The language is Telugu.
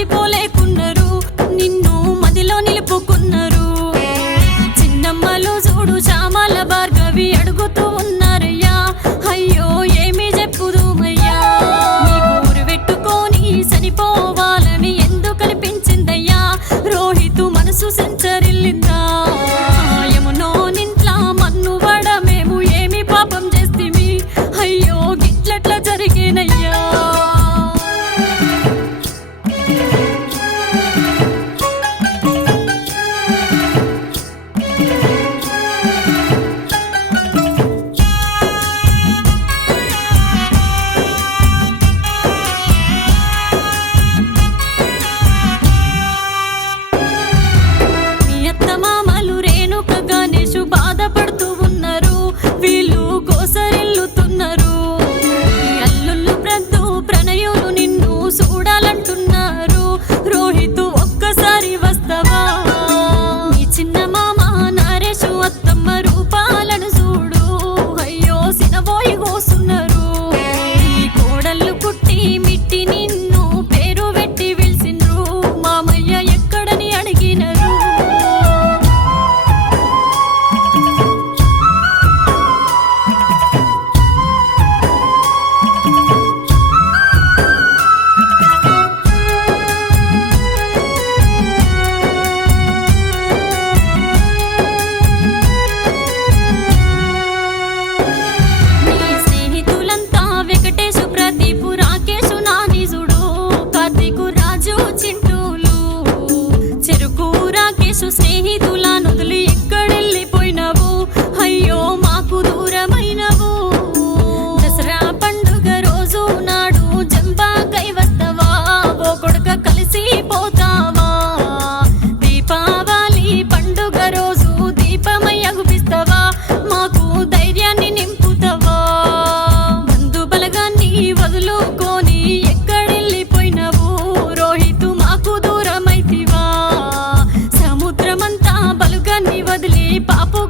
మర్చిపోలేకున్నారు, నిన్ను మదిలో నిలుపుకున్నారు. చిన్నమ్మలు చూడు చామల భార్గవి అడుగుతూ ఉన్నారయ్యా, అయ్యో ఏమి చెప్పుదుమయ్యా, నీకు ఊరు పెట్టుకొని చనిపోవాలని ఎందుకు అనిపించిందయ్యా, రోహితు మనసు సెంచరిల్లిందా, యమునో నింట్లా మన్ను వడ మేము ఏమి పాపం చేస్తిమి, అయ్యో గిట్లట్లా జరిగేనయ్యా. బాధపడుతూ ఉన్నారు, వీళ్ళు కోసరిల్లుతున్నారు, అల్లుళ్ళు ప్రద్దు ప్రణయులు నిన్ను చూడాలంటున్నారు, రోహితు ఒక్కసారి వస్తావా, నీ చిన్న మామ నరేషు అత్తమ్మ రూపాలను చూడు, అయ్యో సినబోయి కోసున్నారు, ఈ కోడళ్ళు కుట్టి మిట్టి నిన్ను పేరు పెట్టి పిలిచిండ్రు, మామయ్య ఎక్కడని అడిగినరు. స్నేహితుల నొదిలి ఎక్కడెళ్ళిపోయినవు, అయ్యో మాకు దూరమైనవు, దసరా పండుగ రోజు నాడు జంబాకై వస్తావా, ఓ కొడుక కలిసి పోతావా, దీపావళి పండుగ రోజు దీపమై అగుపిస్తావా, మాకు ధైర్యాన్ని నింపుతావా, బంధు బలగాన్ని వదులుకొని ఎక్కడెళ్ళిపోయినవు, రోహితు మాకు దూరమైతివా, సముద్రమంతా బలుగాన్ని వదిలి పాపు